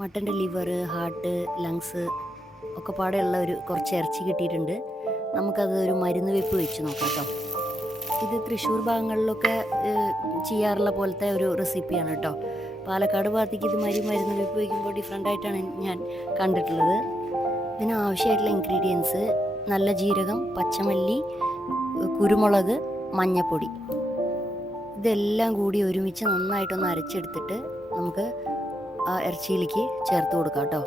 മട്ടൻ്റെ liver, heart, lungs ഒക്കെ പാടെയുള്ള കുറച്ച് ഇറച്ചി കിട്ടിയിട്ടുണ്ട്. നമുക്കത് ഒരു മരുന്ന് വെപ്പ് വെച്ച് നോക്കാം കേട്ടോ. ഇത് തൃശ്ശൂർ ഭാഗങ്ങളിലൊക്കെ ചെയ്യാറുള്ള പോലത്തെ ഒരു റെസിപ്പിയാണ് കേട്ടോ. പാലക്കാട് ഭാഗത്തേക്ക് ഇത് മരുന്ന് വെപ്പ് വയ്ക്കുമ്പോൾ ഡിഫറെൻ്റ് ആയിട്ടാണ് ഞാൻ കണ്ടിട്ടുള്ളത്. ഇതിന് ആവശ്യമായിട്ടുള്ള ഇൻഗ്രീഡിയൻസ് നല്ല ജീരകം, പച്ചമല്ലി, കുരുമുളക്, മഞ്ഞൾപ്പൊടി, ഇതെല്ലാം കൂടി ഒരുമിച്ച് നന്നായിട്ടൊന്ന് അരച്ചെടുത്തിട്ട് നമുക്ക് ആ ഇറച്ചിയിലേക്ക് ചേർത്ത് കൊടുക്കാം കേട്ടോ.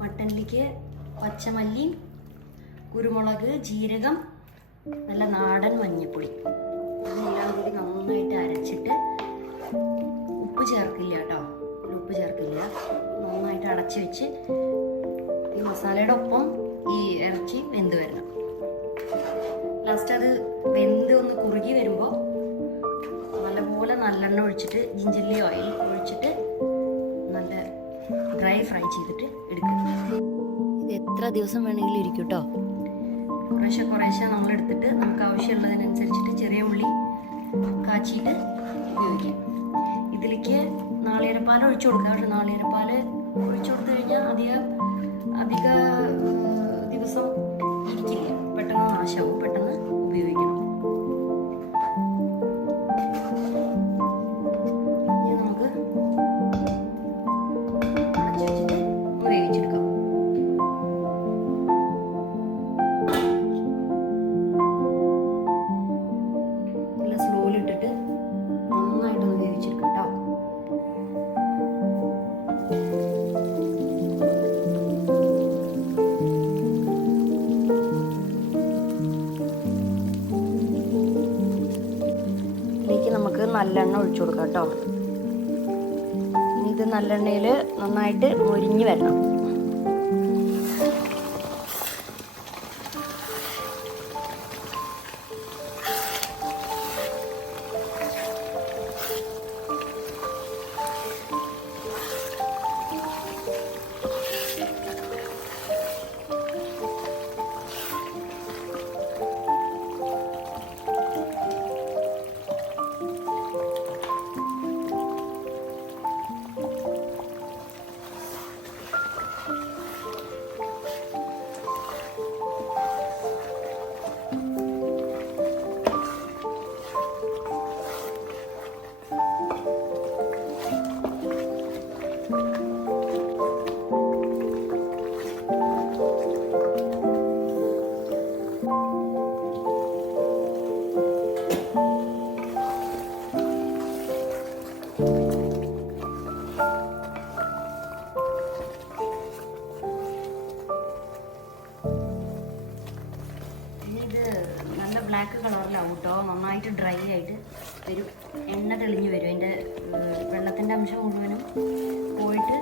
മട്ടനിലേക്ക് പച്ചമല്ലി, കുരുമുളക്, ജീരകം, നല്ല നാടൻ മഞ്ഞൾപ്പൊടി ഇതെല്ലാം കൂടി നന്നായിട്ട് അരച്ചിട്ട് ഉപ്പ് ചേർക്കില്ല കേട്ടോ. ഉപ്പ് ചേർക്കില്ല. നന്നായിട്ട് അടച്ച് വെച്ച് ഈ മസാലയുടെ ഒപ്പം ഈ ഇറച്ചി വെന്ത് വരണം. ലാസ്റ്റ് അത് വെന്ത് ഒന്ന് കുറുകി വരുമ്പോൾ നല്ലപോലെ നല്ലെണ്ണ ഒഴിച്ചിട്ട് ജിഞ്ചില്ലി ഓയിൽ ഒഴിച്ചിട്ട് നല്ല ഡ്രൈ ഫ്രൈ ചെയ്തിട്ട് എടുക്കുക. ഇത് എത്ര ദിവസം വേണമെങ്കിലും ഇരിക്കും കേട്ടോ. കുറേശ്ശെ നമ്മളെടുത്തിട്ട് നമുക്ക് ആവശ്യമുള്ളതിനനുസരിച്ചിട്ട് ചെറിയ ഉള്ളി കാച്ചിയിട്ട് ഉപയോഗിക്കാം. ഇതിലേക്ക് നാളികേരപ്പാൽ ഒഴിച്ചു കൊടുക്കുക. പക്ഷെ നാളികേരപ്പാൽ ഒഴിച്ചു കൊടുത്തു കഴിഞ്ഞാൽ അധിക ദിവസം ഇരിക്കില്ല, പെട്ടെന്ന് നാശമാവും. പെട്ടെന്ന് ഉപയോഗിക്കണം. നമുക്ക് നല്ലെണ്ണ ഒഴിച്ചു കൊടുക്കാം കേട്ടോ. ഇത് നല്ലെണ്ണയിൽ നന്നായിട്ട് മൊരിഞ്ഞ് വരണം. ബ്ലാക്ക് കളറിലാവും കേട്ടോ. നന്നായിട്ട് ഡ്രൈ ആയിട്ട് വരും. എണ്ണ തെളിഞ്ഞ് വരും. അതിൻ്റെ വെള്ളത്തിൻ്റെ അംശം മുഴുവനും പോയിട്ട്